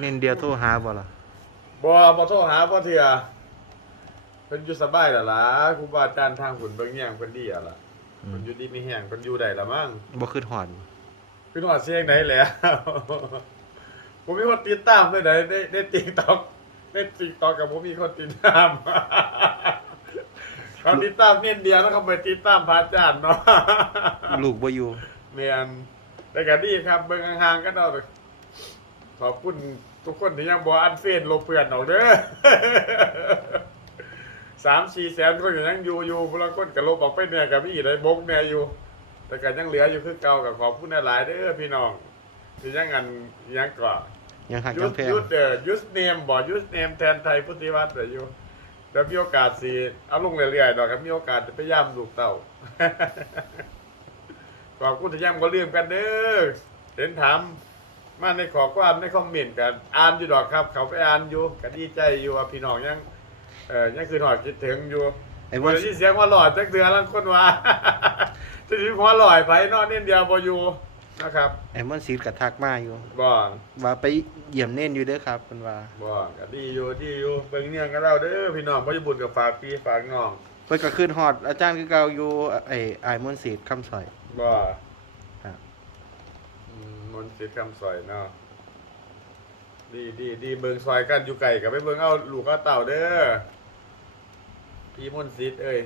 เน้นเดียวโทรหาบ่ล่ะบ่บ่โทรหาบ่เถื่อเพิ่นอยู่สบายแล้วล่ะครูบาอาจารย์ทางหุ่นเบิ่งแย่งเพิ่นดีอะล่ะอืเพิ่มนอยู่ดีมีแห้งเพิ่นอยู่ได้ละมั้งบ่คืดหอดพี่นวดเสียงไหนแหล้วผมมีคนติดตามด้วยไหนได้ได้ติ๊กต็อกได้ติ๊กต็อกกับผมมีคนติดตามเขาติดตามเนียนเดียวแล้วเขาไปติดตามพระอาจารย์เนาะลูกบ่อยู่เมียนแต่ก็ดีครับเบิ่งห่างๆก็เอาเถอะ ขอบคุณทุกคนที่ยังบออันเฟนลบเพื่อนออกเด้อสามสี่แสนคนก็ยังอยู่อยู่พลังคนก็ลบออกไปเนี่ยกับพี่ได้บกเนี่ยอยู่ แต่ก็ยังเหลืออยู่คือเก่ากับขอบคุณหลายๆเด้อพี่น้องที่ยังงันยังก่อยังหักยุยัดงแพงยุดเอ่อยุดเนมบ่ยุดเนมแทนไทยพุทธิวัฒน์เดี๋ยวอยู่เดี๋ยวมีโอกาสสิเอาลงเรื่อยๆดอกครับมีโอกาสจะไปย่ำลูกเต่าขอบคุณที่ย่ำก็เรื่องกันเด้อเห็นถาม มาในขอความในคอมเมนต์กันอ่านอยู่ดอกครับ เขาไปอ่านอยู่ก็ดีใจอยู่ว่าพี่น้องยังเอ่อยังคือหอดคิดถึงอยู่ไอ้วัว่านนี้เสียงว่าหลอดจักเดือนแล้วคนว่าจะถึงหัวหลอยไปเนอนเน้นเดียวบอยู่นะครับไอ้มอนซีดก็ทักมาอยู่บ่ว่าไปเยี่ยมเน้นอยู่เด้อครับเพิ่นว่าบ่ก็ดีอยู่ดีอยู่เบิ่งเนี่ยกันเราเด้อพี่น้องบ่อยู่บุญกับฝากพี่ฝากน้องเพิ่นก็คืนฮอดอาจารย์คือเก่าอยู่ไอ้ไอ้มอนซีดคำสอยบ่ครับอื มนต์สิทธิ์คำสอยเนาะดีดีดีเบิงซอยกันอยู่ไก่กับไปเบิงเอาลูกเอาเต่าเด้อพี่มนต์สิทธิ์เอ้ย